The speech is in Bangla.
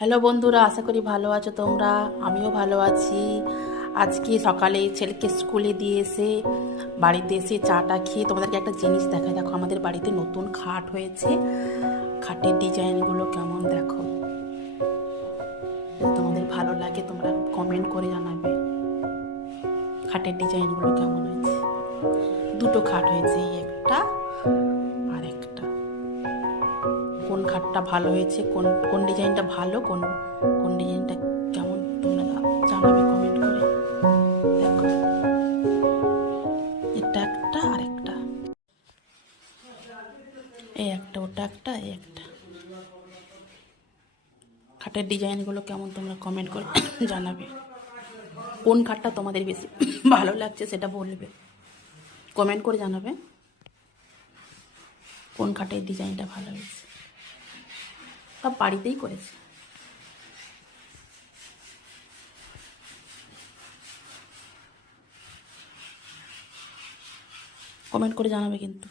হ্যালো বন্ধুরা, আশা করি ভালো আছো তোমরা। আমিও ভালো আছি। আজকে সকালে ছেলেকে স্কুলে দিয়ে এসে বাড়িতে এসে চাটা খেয়ে তোমাদেরকে একটা জিনিস দেখাই। দেখো, আমাদের বাড়িতে নতুন খাট হয়েছে। খাটের ডিজাইনগুলো কেমন দেখো। যদি তোমাদের ভালো লাগে তোমরা কমেন্ট করে জানাবে খাটের ডিজাইনগুলো কেমন হয়েছে। দুটো খাট হয়েছে, এই একটা আর একটা। কোন খাটটা ভালো হয়েছে, কোন কোন ডিজাইনটা ভালো, কোন কোন ডিজাইনটা কেমন তোমরা জানাবে কমেন্ট করে। দেখো, এটা একটা আর একটা, এই একটা, ওটা একটা, এই একটা। খাটের ডিজাইনগুলো কেমন তোমরা কমেন্ট করে জানাবে। কোন খাটটা তোমাদের বেশি ভালো লাগছে সেটা বলবে, কমেন্ট করে জানাবে কোন খাটের ডিজাইনটা ভালো হয়েছে। সব বাড়িতেই করেছে। কমেন্ট করে জানাবে কিন্তু।